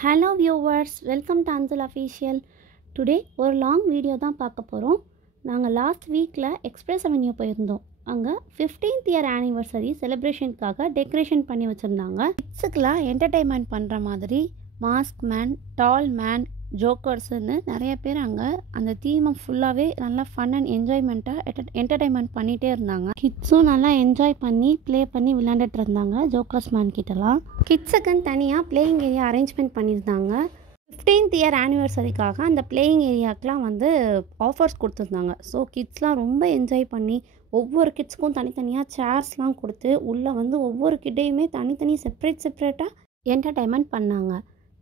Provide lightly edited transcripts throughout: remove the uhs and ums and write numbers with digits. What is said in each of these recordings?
Hello viewers, welcome to அஞ்சல் official. Today ஒரு long video தான் பார்க்க போகிறோம். நாங்கள் லாஸ்ட் வீக்கில் எக்ஸ்பிரஸ் அவென்யூ போயிருந்தோம். அங்கே 15th இயர் ஆனிவர்சரி செலிப்ரேஷனுக்காக டெக்கரேஷன் பண்ணி வச்சுருந்தாங்க. கிட்ஸுக்கெலாம் என்டர்டெயின்மெண்ட் பண்ணுற மாதிரி மாஸ்க் மேன், டால் மேன், ஜோக்கர்ஸுன்னு நிறைய பேர் அங்கே அந்த தீமை ஃபுல்லாகவே நல்லா ஃபன் அண்ட் என்ஜாய்மெண்ட்டாக என்டர்டெயின்மெண்ட் பண்ணிகிட்டே இருந்தாங்க. கிட்ஸும் நல்லா என்ஜாய் பண்ணி ப்ளே பண்ணி விளையாண்டுட்டு இருந்தாங்க ஜோக்கர்ஸ் மேன் கிட்டலாம். கிட்ஸுக்குன்னு தனியாக பிளேயிங் ஏரியா அரேஞ்ச்மெண்ட் பண்ணியிருந்தாங்க. 15th இயர் ஆனிவர்சரிக்காக அந்த பிளேயிங் ஏரியாக்கெலாம் ஆஃபர்ஸ் கொடுத்துருந்தாங்க. ஸோ கிட்ஸ்லாம் ரொம்ப என்ஜாய் பண்ணி ஒவ்வொரு கிட்ஸுக்கும் தனித்தனியாக சேர்ஸ்லாம் கொடுத்து உள்ளே ஒவ்வொரு கிட்டையுமே தனித்தனி செப்ரேட்டாக என்டர்டெயின்மெண்ட் பண்ணாங்க.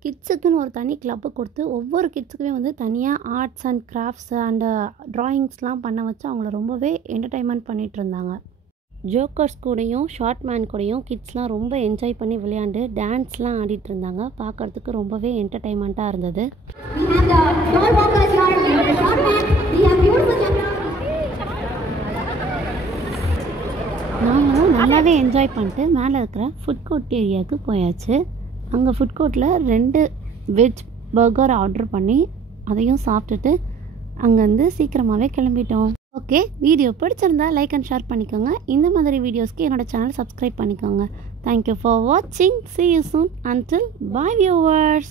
கிட்ஸுக்குன்னு ஒரு தனி கிளப்பு கொடுத்து ஒவ்வொரு கிட்ஸுக்குமே தனியாக ஆர்ட்ஸ் அண்ட் கிராஃப்ட்ஸ் அண்டு ட்ராயிங்ஸ்லாம் பண்ண வச்சு அவங்கள ரொம்பவே என்டர்டெயின்மெண்ட் பண்ணிகிட்டு இருந்தாங்க. ஜோக்கர்ஸ் கூடயும் ஷார்ட் மேன் கூடயும் கிட்ஸ்லாம் ரொம்ப என்ஜாய் பண்ணி விளையாண்டு டான்ஸ்லாம் ஆடிட்டு இருந்தாங்க. பார்க்குறதுக்கு ரொம்பவே என்டர்டெயின்மெண்ட்டாக இருந்தது. நாங்களும் நல்லாவே என்ஜாய் பண்ணிட்டு மேலே இருக்கிற ஃபுட் கோர்ட் ஏரியாவுக்கு போயாச்சு. அங்கே ஃபுட் கோர்ட்டில் 2 வெஜ் பர்கர் ஆர்டர் பண்ணி அதையும் சாப்பிட்டுட்டு அங்கேருந்து சீக்கிரமாகவே கிளம்பிட்டோம். ஓகே, வீடியோ பிடிச்சிருந்தா லைக் அண்ட் ஷேர் பண்ணிக்கோங்க. இந்த மாதிரி வீடியோஸ்க்கு என்னோடய சேனல் சப்ஸ்கிரைப் பண்ணிக்கோங்க. தேங்க்யூ ஃபார் வாட்சிங். See you soon. Until bye viewers.